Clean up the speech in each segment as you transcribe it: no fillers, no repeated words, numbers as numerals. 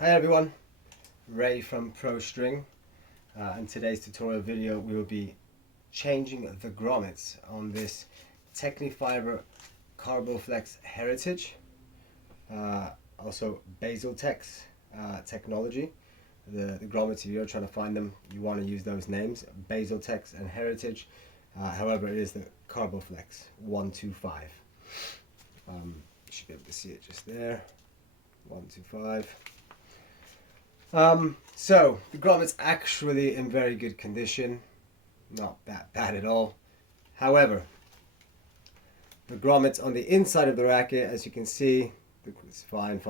Hi everyone, Ray from ProString. In today's tutorial video we will be changing the grommets on this Tecnifibre Carboflex Heritage, also Basaltex technology. The grommets, if you're trying to find them, you want to use those names, Basaltex and Heritage. However, it is the Carboflex 125. You should be able to see it just there, 125. So the grommet's actually in very good condition, not that bad at all. However, the grommets on the inside of the racket, as you can see, it's fine,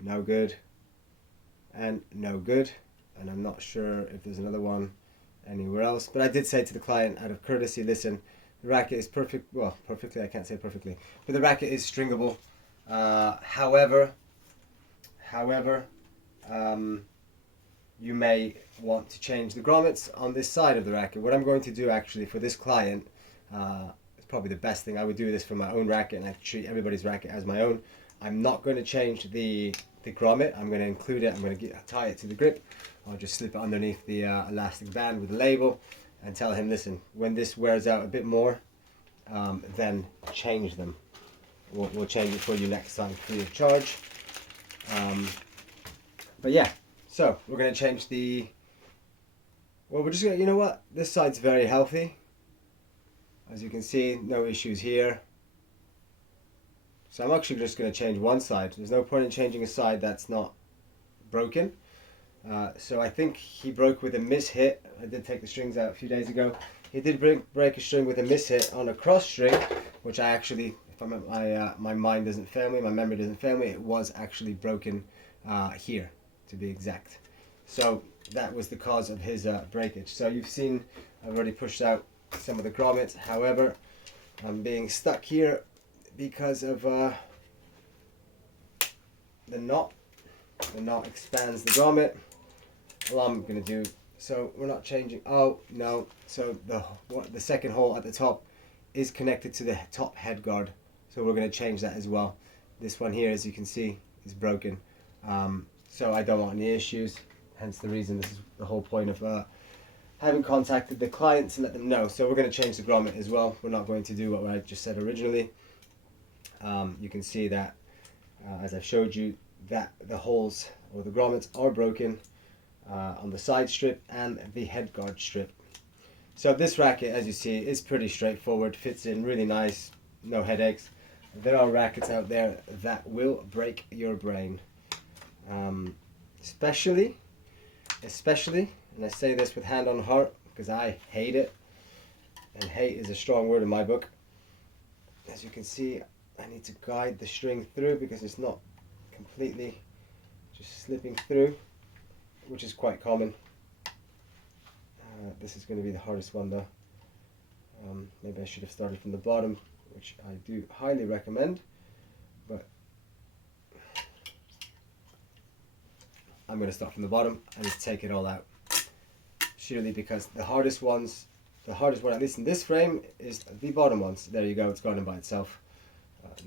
no good, and no good. And I'm not sure if there's another one anywhere else, but I did say to the client out of courtesy, listen, the racket is perfect, well, perfectly, I can't say perfectly, but the racket is stringable. However, you may want to change the grommets on this side of the racket. What I'm going to do actually for this client, it's probably the best thing. I would do this for my own racket, and I treat everybody's racket as my own. I'm not going to change the grommet. I'm going to include it. I'm going to tie it to the grip. I'll just slip it underneath the elastic band with the label and tell him, listen, when this wears out a bit more, then change them. We'll change it for you next time free of charge. But yeah, so we're going to change we're just going to, you know what, this side's very healthy. As you can see, no issues here. So I'm actually just going to change one side. There's no point in changing a side that's not broken. So I think he broke with a mishit. I did take the strings out a few days ago. He did break a string with a mishit on a cross string, which I actually, if my mind doesn't fail me, my memory doesn't fail me, it was actually broken here, to be exact. So that was the cause of his breakage. So you've seen I've already pushed out some of the grommets. However, I'm being stuck here because of the knot. The knot expands the grommet. All I'm going to do, so we're not changing, oh no, so the second hole at the top is connected to the top head guard, so we're going to change that as well. This one here, as you can see, is broken. So I don't want any issues, hence the reason, this is the whole point of having contacted the client to let them know. So we're going to change the grommet as well. We're not going to do what I just said originally. You can see that, as I've showed you, that the holes or the grommets are broken on the side strip and the head guard strip. So this racket, as you see, is pretty straightforward, fits in really nice, no headaches. There are rackets out there that will break your brain. Especially, and I say this with hand on heart because I hate it, and hate is a strong word in my book. As you can see, I need to guide the string through because it's not completely just slipping through, which is quite common. This is going to be the hardest one though. Maybe I should have started from the bottom, which I do highly recommend, but I'm going to start from the bottom and take it all out. Surely, because the hardest one, at least in this frame, is the bottom ones. There you go, it's gone in by itself.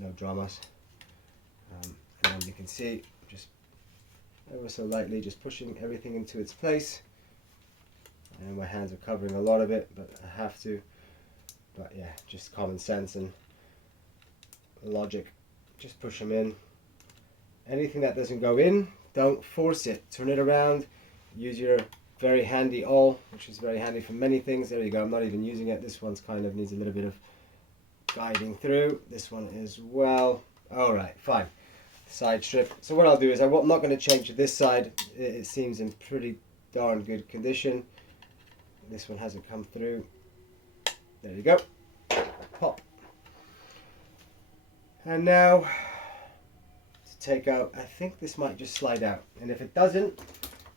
No dramas. And then you can see, just ever so lightly, just pushing everything into its place. And my hands are covering a lot of it, but I have to. But yeah, just common sense and logic. Just push them in. Anything that doesn't go in, don't force it. Turn it around. Use your very handy awl, which is very handy for many things. There you go. I'm not even using it. This one's kind of needs a little bit of guiding through. This one as well. All right, fine. Side strip. So what I'll do is I'm not going to change this side. It seems in pretty darn good condition. This one hasn't come through. There you go. Pop. And now to take out, I think this might just slide out, and if it doesn't,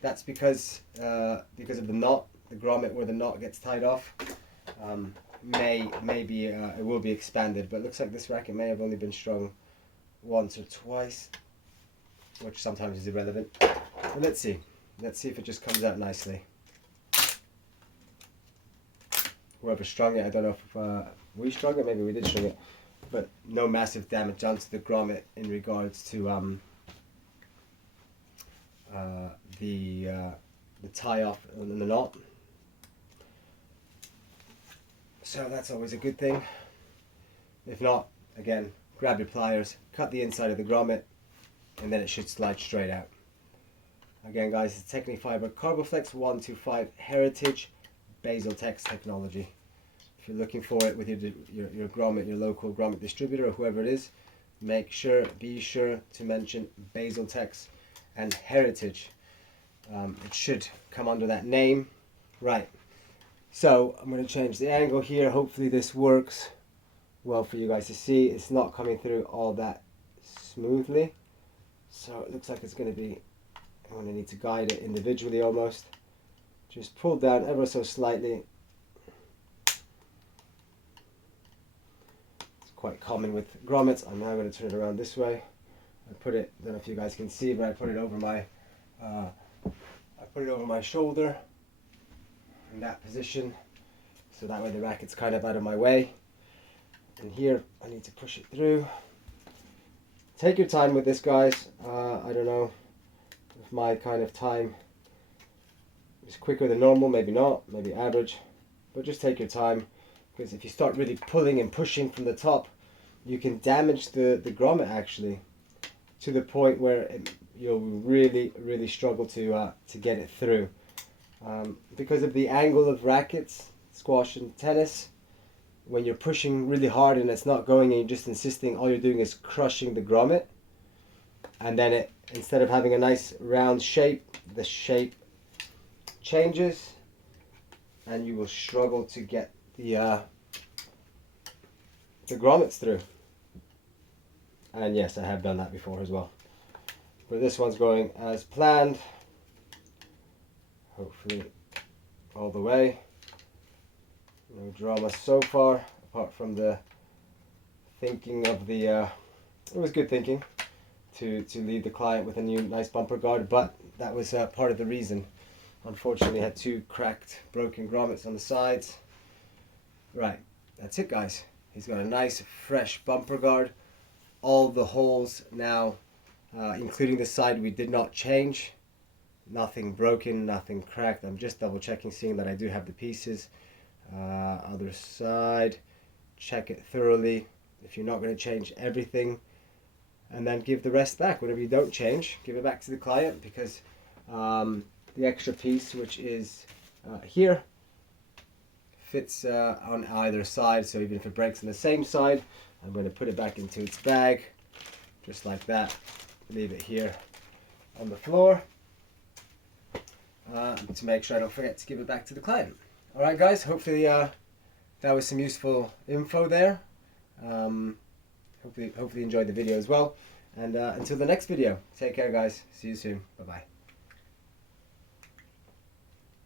that's because of the knot, the grommet where the knot gets tied off. Maybe it will be expanded, but it looks like this racket may have only been strung once or twice, which sometimes is irrelevant. But let's see if it just comes out nicely. Whoever strung it, I don't know if we strung it, maybe we did string it, but no massive damage onto the grommet in regards to the tie off and the knot. So that's always a good thing. If not, again, grab your pliers, cut the inside of the grommet, and then it should slide straight out. Again guys, it's Tecnifibre Carboflex 125 Heritage Basaltex technology. If you're looking for it with your grommet, your local grommet distributor or whoever it is, be sure to mention Basaltex and Heritage. It should come under that name. Right, so I'm going to change the angle here. Hopefully this works well for you guys to see. It's not coming through all that smoothly, so it looks like it's going to be, I'm going to need to guide it individually almost. Just pull down ever so slightly. It's quite common with grommets. I'm now going to turn it around this way. I put it, I don't know if you guys can see, but I put it over my shoulder in that position, so that way the racket's kind of out of my way. And here I need to push it through. Take your time with this, guys. I don't know if my kind of time is quicker than normal, maybe not, maybe average, but just take your time, because if you start really pulling and pushing from the top, you can damage the grommet actually, to the point where you'll really struggle to get it through. Because of the angle of rackets, squash and tennis, when you're pushing really hard and it's not going and you're just insisting, all you're doing is crushing the grommet, and then it, instead of having a nice round shape, the shape changes and you will struggle to get the grommets through. And yes, I have done that before as well. But this one's going as planned. Hopefully all the way. No drama so far, apart from the thinking of the, it was good thinking to leave the client with a new nice bumper guard, but that was part of the reason. Unfortunately, I had two cracked, broken grommets on the sides. Right, that's it guys. He's got a nice fresh bumper guard. All the holes now, including the side we did not change. Nothing broken, nothing cracked. I'm just double checking, seeing that I do have the pieces. Other side, check it thoroughly if you're not going to change everything, and then give the rest back. Whatever you don't change, give it back to the client, because the extra piece, which is here, fits on either side, so even if it breaks on the same side, I'm going to put it back into its bag just like that, leave it here on the floor to make sure I don't forget to give it back to the client. Alright guys, hopefully that was some useful info there. Hopefully you enjoyed the video as well, and until the next video, take care guys, see you soon, bye bye.